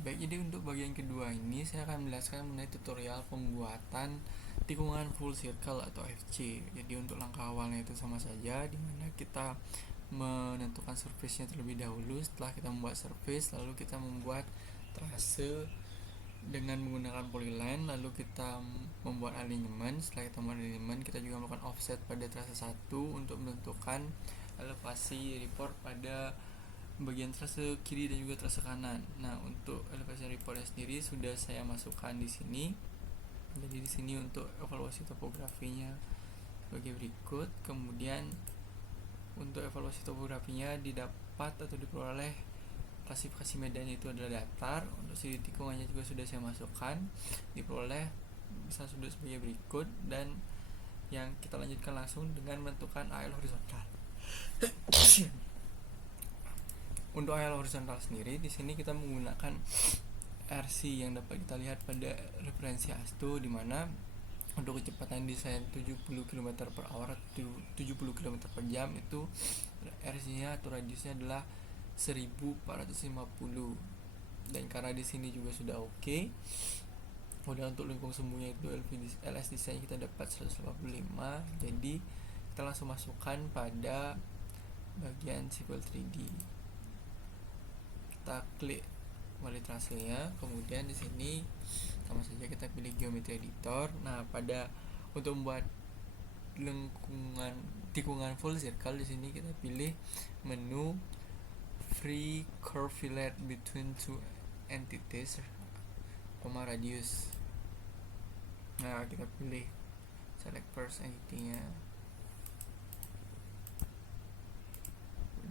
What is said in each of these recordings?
Baik, jadi untuk bagian kedua ini saya akan menjelaskan mengenai tutorial pembuatan tikungan full circle atau FC. Jadi untuk langkah awalnya itu sama saja, dimana kita menentukan surface-nya terlebih dahulu. Setelah kita membuat surface, lalu kita membuat trase dengan menggunakan polyline, lalu kita membuat alignment. Setelah kita membuat alignment, kita juga melakukan offset pada trase 1 untuk menentukan elevasi report pada bagian trase kiri dan juga trase kanan. Nah, untuk elevasi reportnya sendiri sudah saya masukkan di sini. Jadi di sini untuk evaluasi topografinya sebagai berikut. Kemudian untuk evaluasi topografinya didapat atau diperoleh klasifikasi medan itu adalah datar. Untuk sisi tikungannya juga sudah saya masukkan, diperoleh bisa sudut sebagai berikut. Dan yang kita lanjutkan langsung dengan menentukan AL horizontal. Untuk AL horizontal sendiri, di sini kita menggunakan RC yang dapat kita lihat pada referensi ASTO, di mana untuk kecepatan desain 70 km/h atau 70 km/jam itu RC-nya atau radiusnya adalah 1450. Dan karena di sini juga sudah oke. Kemudian untuk lengkung sembunyi itu LS desain kita dapat 185. Jadi kita langsung masukkan pada bagian civil 3D. Kita klik kembali trasenya, kemudian di sini sama saja kita pilih geometry editor. Nah, pada untuk membuat tikungan full circle, di sini kita pilih menu free curve fillet between two entities, radius. Nah, kita pilih select first entity-nya,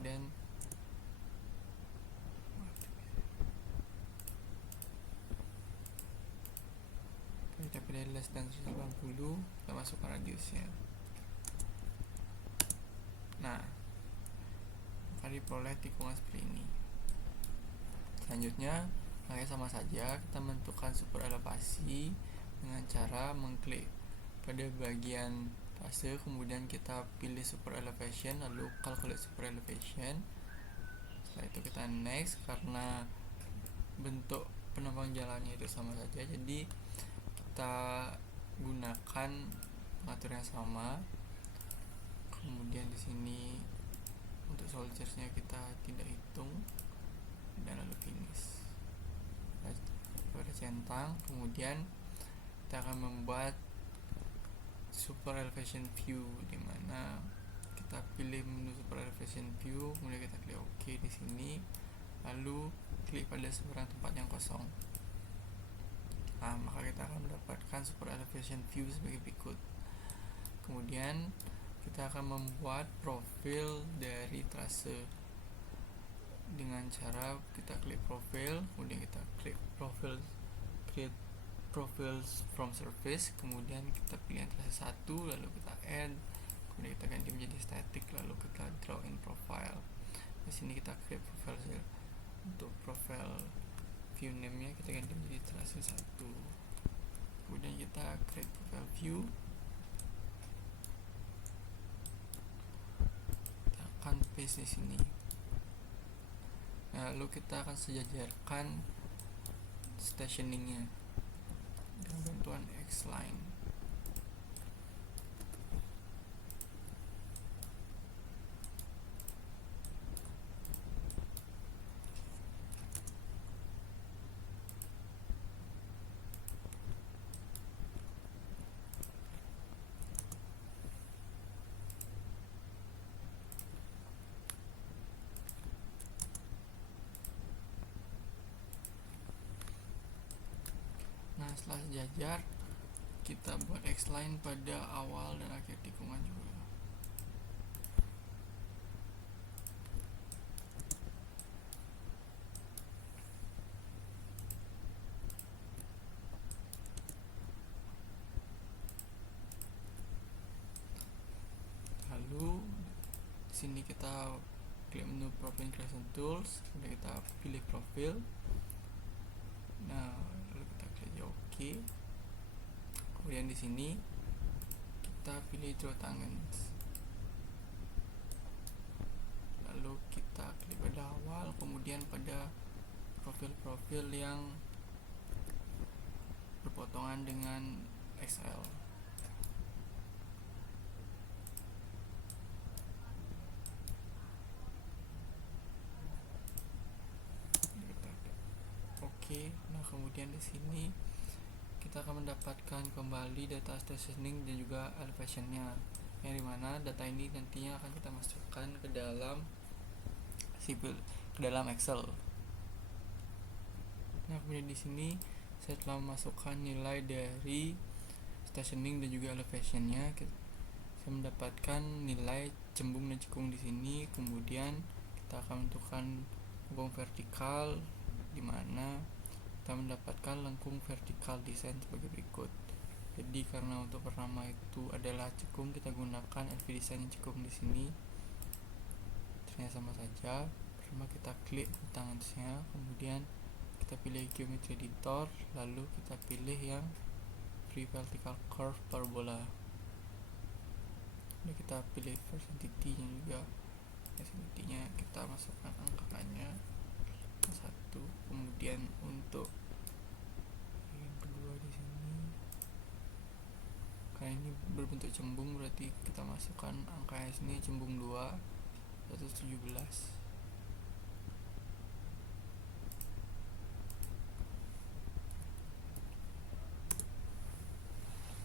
dan kita pilih less than 180, kita masukkan radiusnya. Nah, akan diperoleh tikungan seperti ini. Selanjutnya, sama saja, kita menentukan super elevasi dengan cara mengklik pada bagian fase, kemudian kita pilih super elevation, lalu calculate super elevation. Setelah itu kita next, karena bentuk penambang jalannya itu sama saja, jadi kita gunakan pengatur yang sama. Kemudian di sini untuk soldiers-nya kita tidak hitung, dan lalu finish pada centang. Kemudian kita akan membuat super elevation view, dimana kita pilih menu super elevation view, kemudian kita klik OK di sini, lalu klik pada seberang tempat yang kosong. Nah, maka kita akan mendapatkan super elevation view sebagai berikut. Kemudian kita akan membuat profil dari trase dengan cara kita klik profil, kemudian kita klik profil, create profile from surface, kemudian kita pilih yang trase 1, lalu kita add, kemudian kita ganti menjadi static, lalu kita draw in profile. Di sini kita create profile. Untuk profile view name-nya kita ganti menjadi trase 1. Kemudian kita create profile view. Kita akan paste di sini. Nah, lalu kita akan sejajarkan stationing-nya dengan bantuan X-line. Nah, setelah sejajar, kita buat X-line pada awal dan akhir tikungan juga. Lalu di sini kita klik menu Profile Creation Tools, kemudian kita pilih profil. Nah, lalu kita klik OK. Kemudian di sini kita pilih draw tangents. Lalu kita klik pada awal, kemudian pada profil-profil yang berpotongan dengan XL. Oke, nah kemudian di sini kita akan mendapatkan kembali data stationing dan juga elevationnya, yang dimana data ini nantinya akan kita masukkan ke dalam Excel. Nah kemudian di sini saya telah memasukkan nilai dari stationing dan juga elevationnya. Saya mendapatkan nilai cembung dan cekung di sini. Kemudian kita akan menentukan lengkung vertikal, di mana kita mendapatkan lengkung vertikal desain sebagai berikut. Jadi karena untuk pertama itu adalah cekung, kita gunakan LV design yang cekung di sini. Ternyata sama saja. Pertama kita klik butang atasnya, kemudian kita pilih geometry editor, lalu kita pilih yang free vertical curve parabola. Lalu kita pilih entity nya juga. Entity-nya kita masukkan angkanya 1. Kemudian untuk yang kedua di sini, karena ini berbentuk cembung, berarti kita masukkan angkanya sini cembung 2 117.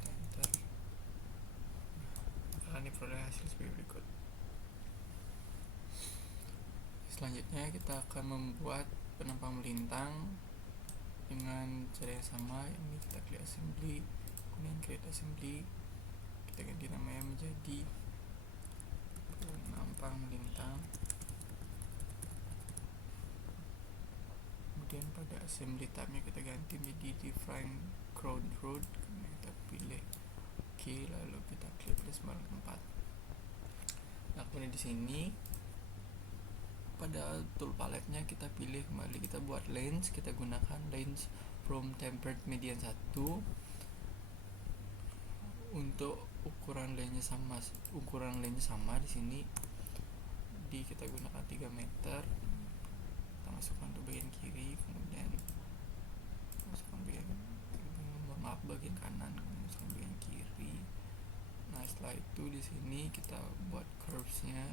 Enter. Maka ini peroleh hasil sebagai berikut. Selanjutnya kita akan membuat penampang melintang dengan cara yang sama. Ini kita klik assembly, kemudian create assembly, kita ganti namanya menjadi penampang melintang. Kemudian pada assembly tabnya kita ganti menjadi define crowd road, kemudian kita pilih OK, lalu kita klik plus barang 4. Nah kemudian di sini pada tool paletnya kita pilih kembali, kita buat lens, kita gunakan lens from tempered median 1. Untuk ukuran lensnya sama di sini kita gunakan 3 meter. Kita masukkan untuk bagian kiri, kemudian masukkan bagian kanan, kemudian masukkan bagian kiri. Nah setelah itu di sini kita buat curves-nya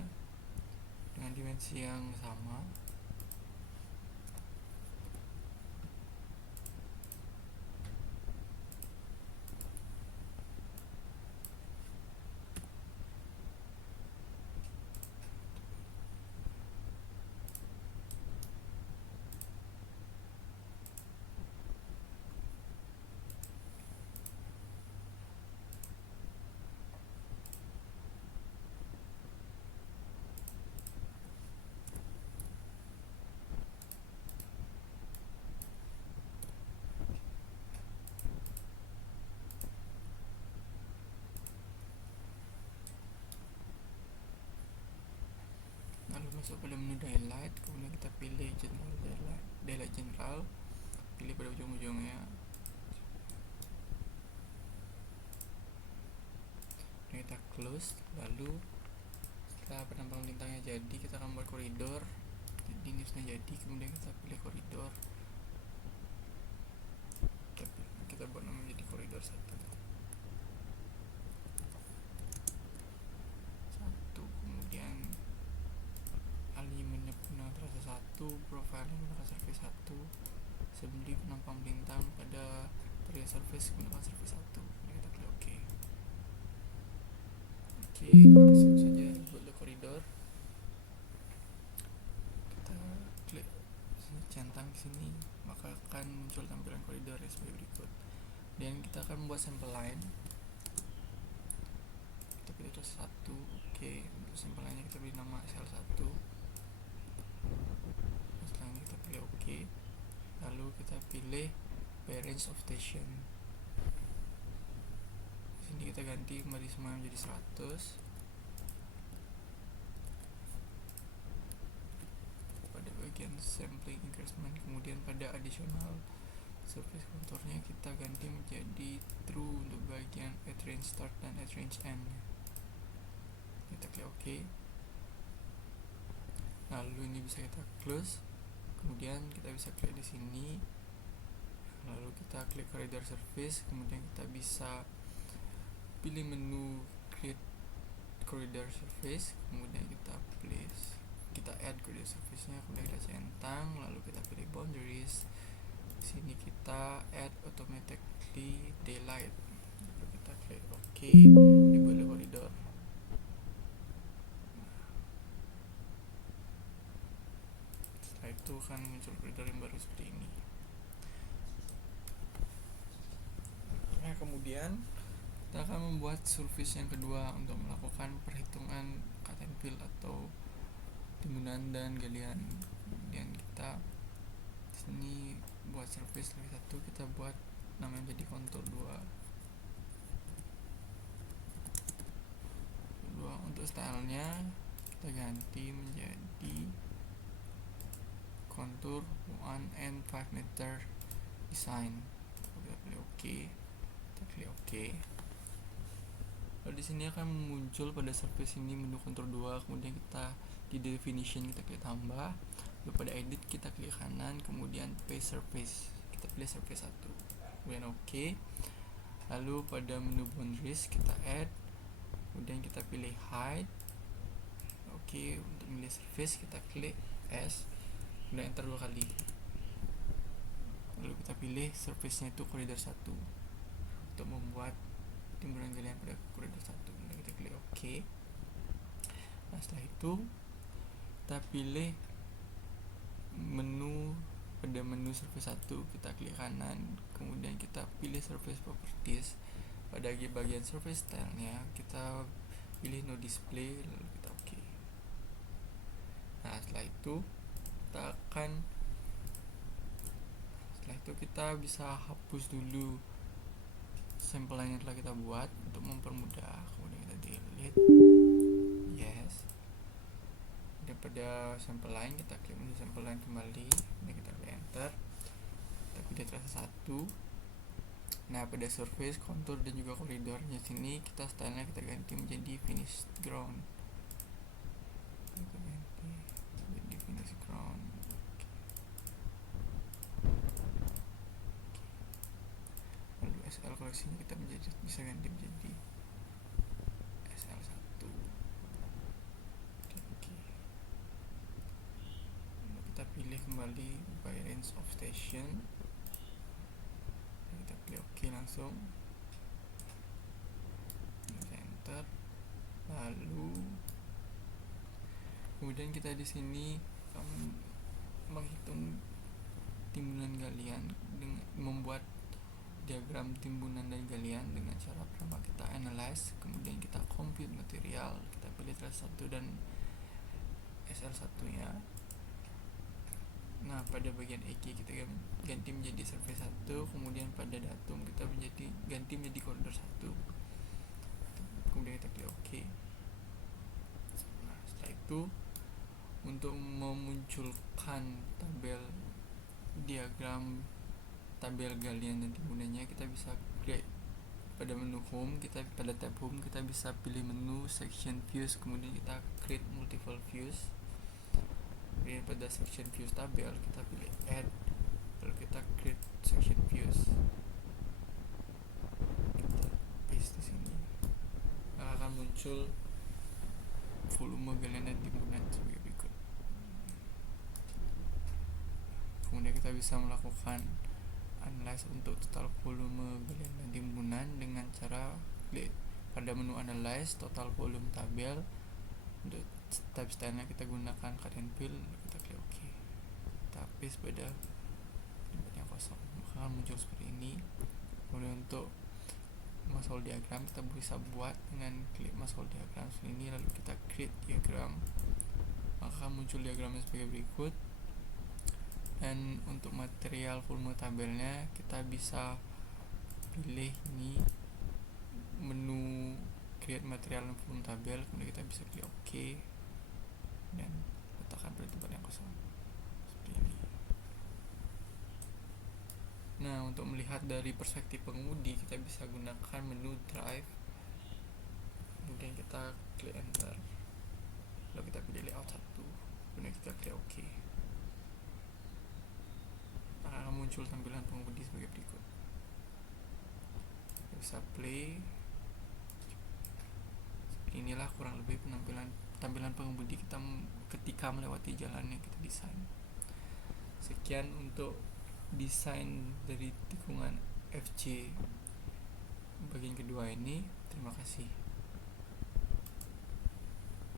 dengan dimensi yang sama. Lalu masuk pada menu daylight, kemudian kita pilih general daylight general, pilih pada ujung-ujungnya. Kemudian kita close. Lalu setelah penampang lintangnya jadi, kita akan buat koridor. Jadi ini sudah jadi, kemudian kita pilih koridor, kita buat nama menjadi koridor 1. Kemudian alignmentnya menggunakan trase 1, profiling menggunakan surface 1, assembly penampang melintang pada area surface menggunakan surface 1. Kemudian kita klik OK. Langsung saja buat koridor. Kita klik centang sini, maka akan muncul tampilan koridor sebagai berikut. Dan kita akan membuat sampel line. Kita pilih trase 1. Untuk sampel line kita beri nama SL1. Setelah ini kita pilih OK. Lalu kita pilih by range of station. Di sini kita ganti kembali semua menjadi 100. Pada bagian sampling increment, kemudian pada additional surface contournya kita ganti menjadi true untuk bagian at range start dan at range end. Kita klik OK. Lalu ini bisa kita close, Kemudian kita bisa klik di sini, lalu kita klik corridor surface, kemudian kita bisa pilih menu create corridor surface, kemudian kita add corridor surface nya, kemudian kita centang, lalu kita pilih boundaries. Di sini kita add automatically daylight, lalu kita klik OK, dibuat koridor. Setelah itu akan muncul koridor yang baru seperti ini. Nah, kemudian kita akan membuat surface yang kedua untuk melakukan perhitungan cut and fill atau timbunan dan galian. Kemudian kita di sini buat surface lagi satu, kita buat namanya jadi kontur 2. Untuk stylenya kita ganti menjadi kontur 1 and 5 meter design. Kita pilih OK, kita klik OK. Lalu di sini akan muncul pada surface ini menu kontur 2, kemudian kita di definition kita klik tambah, lalu pada edit kita klik kanan, kemudian paste surface, kita pilih surface 1, kemudian OK. Lalu pada menu boundaries kita add, kemudian kita pilih hide, OK. Untuk memilih surface kita klik S, kemudian enter 2 kali, lalu kita pilih surface nya itu koridor 1 untuk membuat timbunan galian pada koridor 1, kemudian kita klik OK. Nah, setelah itu kita pilih pada menu surface 1, kita klik kanan, kemudian kita pilih surface properties. Pada bagian surface style nya kita pilih no display, lalu kita OK. Nah, setelah itu kita bisa hapus dulu sampel yang telah kita buat untuk mempermudah, kemudian kita delete, yes. Daripada sampel lain kita klik menu sampel lain kembali, kemudian kita klik enter, kita pilih trace 1. Nah, pada surface, kontur dan juga koridornya sini kita stylenya kita ganti menjadi finish ground, kita ganti menjadi finish ground. Lalu SL koleksinya kita bisa ganti menjadi SL1. Lalu kita pilih kembali by range of station, kita pilih OK langsung, kita enter. Lalu kemudian kita di sini menghitung timbunan galian dengan membuat diagram timbunan dan galian dengan cara pertama kita analyze, kemudian kita compute material, kita pilih trace 1 dan SL1 nya. Nah, pada bagian EG kita ganti menjadi surface 1, kemudian pada datum kita ganti menjadi koridor 1, kemudian kita klik OK. Nah, setelah itu untuk memunculkan diagram tabel galian dan timbunannya, kita bisa klik pada menu home, pada tab home kita bisa pilih menu section views, kemudian kita create multiple views. Kemudian pada section views tabel kita pilih add, lalu kita create section views, kita paste di sini. Akan muncul volume galian dan timbunan sebagai berikut. Kemudian kita bisa melakukan analyze untuk total volume galian dan timbunan dengan cara klik pada menu analyze total volume tabel. Untuk type stylenya kita gunakan cut and fill, kita klik OK, kita paste pada tempat yang kosong, maka akan muncul seperti ini. Kemudian untuk mass hole diagram kita bisa buat dengan klik mass hole diagram ini, lalu kita create diagram, maka muncul diagramnya sebagai berikut. Dan untuk material volume tabelnya kita bisa pilih ini menu create material dan volume tabel, kemudian kita bisa klik OK dan letakkan pada tempat yang kosong seperti ini. Nah, untuk melihat dari perspektif pengemudi kita bisa gunakan menu drive, kemudian kita klik enter, lalu kita pilih layout 1, kemudian kita klik OK. akan muncul tampilan pengemudi sebagai berikut. Bisa play. Inilah kurang lebih tampilan pengemudi kita ketika melewati jalan yang kita desain. Sekian untuk desain dari tikungan FC bagian kedua ini. Terima kasih.